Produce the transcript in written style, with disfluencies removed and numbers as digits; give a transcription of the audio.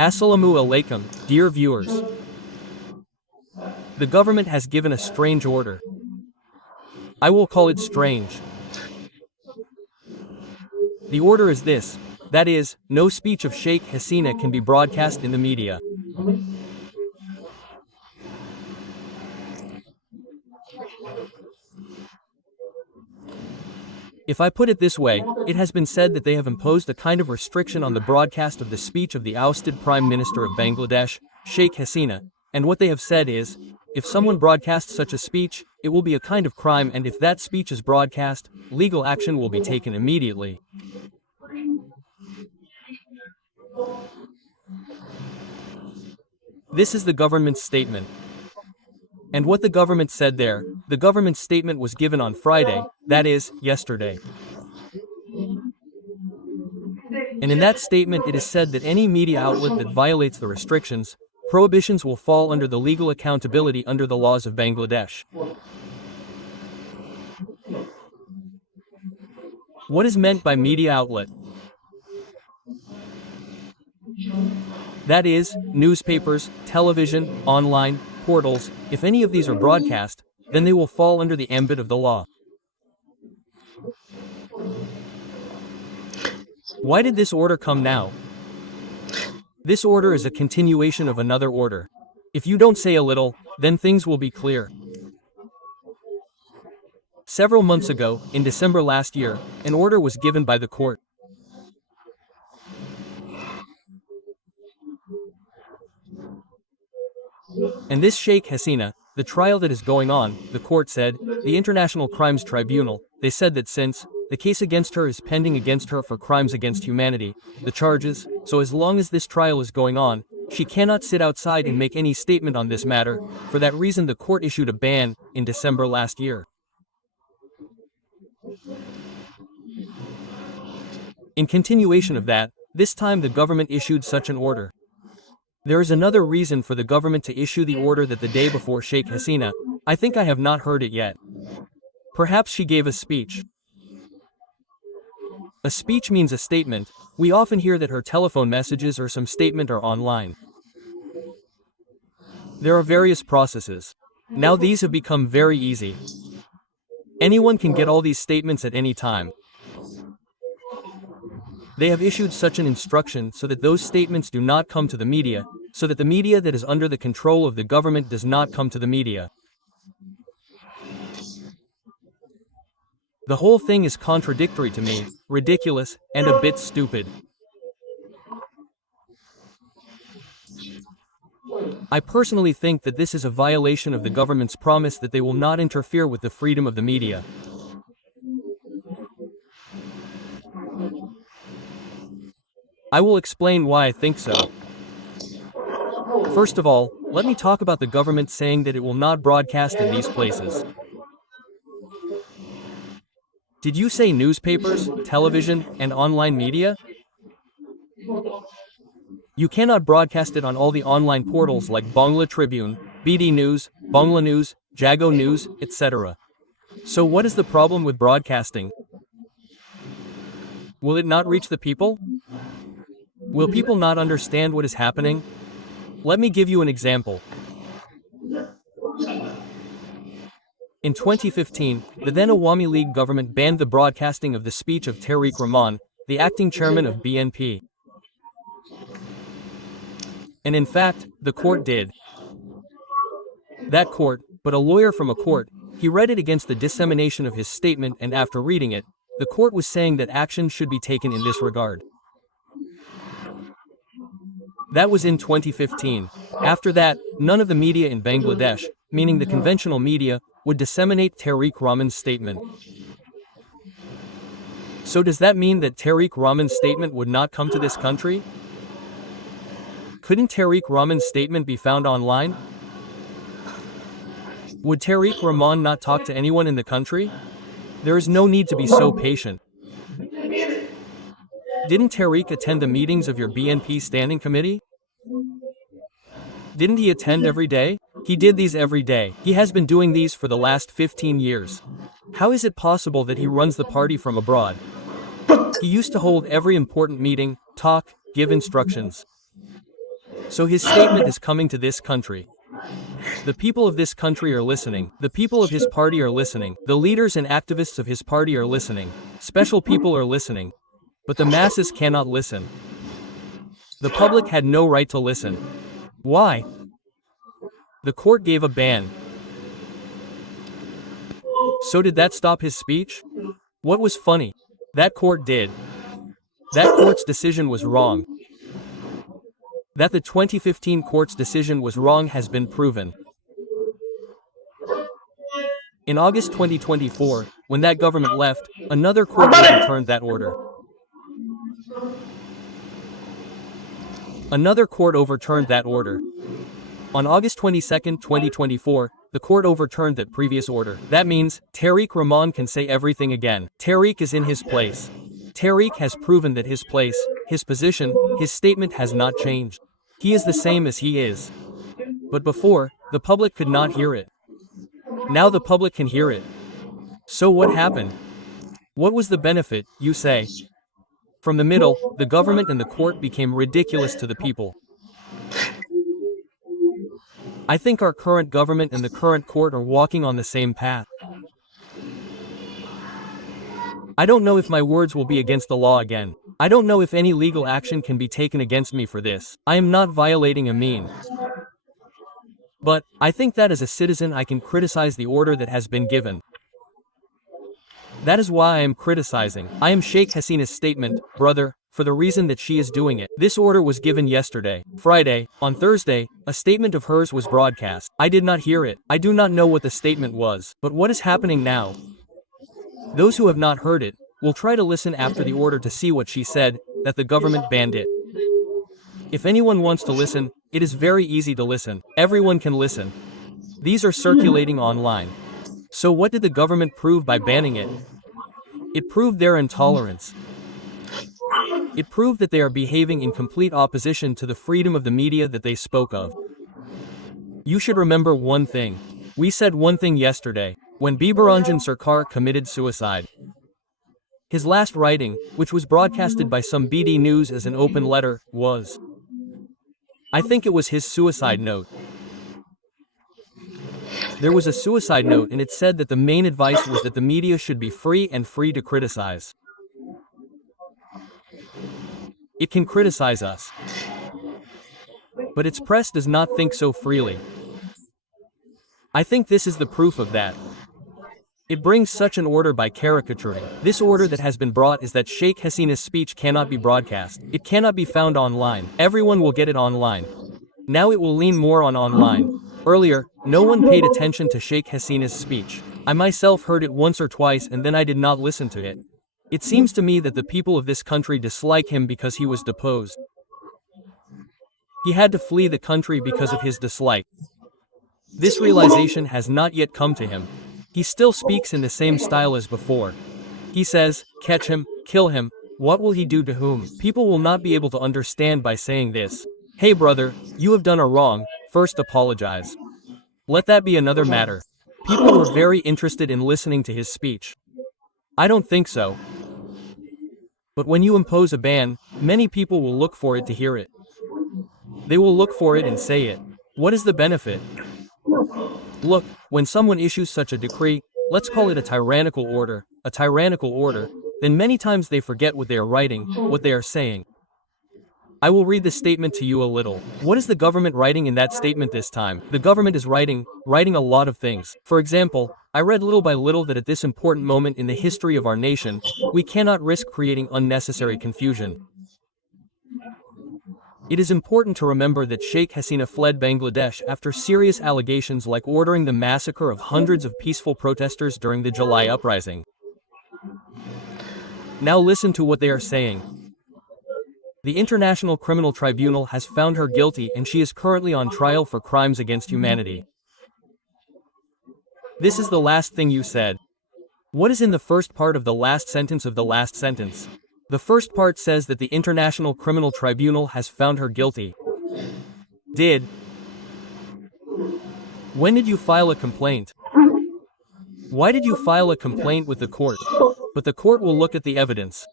Assalamu alaikum, dear viewers. The government has given a strange order. I will call it strange. The order is this, that is, no speech of Sheikh Hasina can be broadcast in the media. If I put it this way, it has been said that they have imposed a kind of restriction on the broadcast of the speech of the ousted Prime Minister of Bangladesh, Sheikh Hasina, and what they have said is, if someone broadcasts such a speech, it will be a kind of crime, and if that speech is broadcast, legal action will be taken immediately. This is the government's statement. And what the government said there, the government's statement was given on Friday, that is, yesterday. And in that statement it is said that any media outlet that violates the restrictions, prohibitions will fall under the legal accountability under the laws of Bangladesh. What is meant by media outlet? That is, newspapers, television, online, portals. If any of these are broadcast, then they will fall under the ambit of the law. Why did this order come now? This order is a continuation of another order. If you don't say a little, then things will be clear. Several months ago, in December last year, an order was given by the court. And this Sheikh Hasina, the trial that is going on, the court said, the International Crimes Tribunal, they said that since the case against her is pending against her for crimes against humanity, the charges, so as long as this trial is going on, she cannot sit outside and make any statement on this matter. For that reason the court issued a ban in December last year. In continuation of that, this time the government issued such an order. There is another reason for the government to issue the order that the day before Sheikh Hasina, I think I have not heard it yet. Perhaps she gave a speech. A speech means a statement. We often hear that her telephone messages or some statement are online. There are various processes. Now these have become very easy. Anyone can get all these statements at any time. They have issued such an instruction so that those statements do not come to the media, so that the media that is under the control of the government does not come to the media. The whole thing is contradictory to me, ridiculous, and a bit stupid. I personally think that this is a violation of the government's promise that they will not interfere with the freedom of the media. I will explain why I think so. First of all, let me talk about the government saying that it will not broadcast in these places. Did you say newspapers, television, and online media? You cannot broadcast it on all the online portals like Bangla Tribune, BD News, Bangla News, Jago News, etc. So what is the problem with broadcasting? Will it not reach the people? Will people not understand what is happening? Let me give you an example. In 2015, the then Awami League government banned the broadcasting of the speech of Tariq Rahman, the acting chairman of BNP. And in fact, the court did. That court, but a lawyer from a court, he read it against the dissemination of his statement, and after reading it, the court was saying that action should be taken in this regard. That was in 2015. After that, none of the media in Bangladesh, meaning the conventional media, would disseminate Tariq Rahman's statement. So does that mean that Tariq Rahman's statement would not come to this country? Couldn't Tariq Rahman's statement be found online? Would Tariq Rahman not talk to anyone in the country? There is no need to be so patient. Didn't Tariq attend the meetings of your BNP Standing Committee? Didn't he attend every day? He did these every day. He has been doing these for the last 15 years. How is it possible that he runs the party from abroad? He used to hold every important meeting, talk, give instructions. So his statement is coming to this country. The people of this country are listening. The people of his party are listening. The leaders and activists of his party are listening. Special people are listening. But the masses cannot listen. The public had no right to listen. Why? The court gave a ban. So did that stop his speech? What was funny? That court did. That court's decision was wrong. That the 2015 court's decision was wrong has been proven. In August 2024, when that government left, another court overturned that order. Another court overturned that order. On August 22, 2024, the court overturned that previous order. That means, Tariq Rahman can say everything again. Tariq is in his place. Tariq has proven that his place, his position, his statement has not changed. He is the same as he is. But before, the public could not hear it. Now the public can hear it. So what happened? What was the benefit, you say? From the middle, the government and the court became ridiculous to the people. I think our current government and the current court are walking on the same path. I don't know if my words will be against the law again. I don't know if any legal action can be taken against me for this. I am not violating a mean. But, I think that as a citizen I can criticize the order that has been given. That is why I am criticizing. I am Sheikh Hasina's statement, brother, for the reason that she is doing it. This order was given yesterday, Friday. On Thursday, a statement of hers was broadcast. I did not hear it. I do not know what the statement was. But what is happening now? Those who have not heard it, will try to listen after the order to see what she said, that the government banned it. If anyone wants to listen, it is very easy to listen. Everyone can listen. These are circulating online. So what did the government prove by banning it? It proved their intolerance. It proved that they are behaving in complete opposition to the freedom of the media that they spoke of. You should remember one thing. We said one thing yesterday, when Bibaranjan Sarkar committed suicide. His last writing, which was broadcasted by some BD News as an open letter, was. I think it was his suicide note. There was a suicide note and it said that the main advice was that the media should be free and free to criticize. It can criticize us. But its press does not think so freely. I think this is the proof of that. It brings such an order by caricaturing. This order that has been brought is that Sheikh Hasina's speech cannot be broadcast. It cannot be found online. Everyone will get it online. Now it will lean more on online. Earlier, no one paid attention to Sheikh Hasina's speech. I myself heard it once or twice and then I did not listen to it. It seems to me that the people of this country dislike him because he was deposed. He had to flee the country because of his dislike. This realization has not yet come to him. He still speaks in the same style as before. He says, catch him, kill him, what will he do to whom? People will not be able to understand by saying this. Hey brother, you have done a wrong, first apologize. Let that be another matter. People were very interested in listening to his speech. I don't think so. But when you impose a ban, many people will look for it to hear it. They will look for it and say it. What is the benefit? Look, when someone issues such a decree, let's call it a tyrannical order, then many times they forget what they are writing, what they are saying. I will read the statement to you a little. What is the government writing in that statement this time? The government is writing a lot of things. For example, I read little by little that at this important moment in the history of our nation, we cannot risk creating unnecessary confusion. It is important to remember that Sheikh Hasina fled Bangladesh after serious allegations like ordering the massacre of hundreds of peaceful protesters during the July uprising. Now listen to what they are saying. The International Criminal Tribunal has found her guilty and she is currently on trial for crimes against humanity. This is the last thing you said. What is in the first part of the last sentence of the last sentence? The first part says that the International Criminal Tribunal has found her guilty. Did? When did you file a complaint? Why did you file a complaint with the court? But the court will look at the evidence.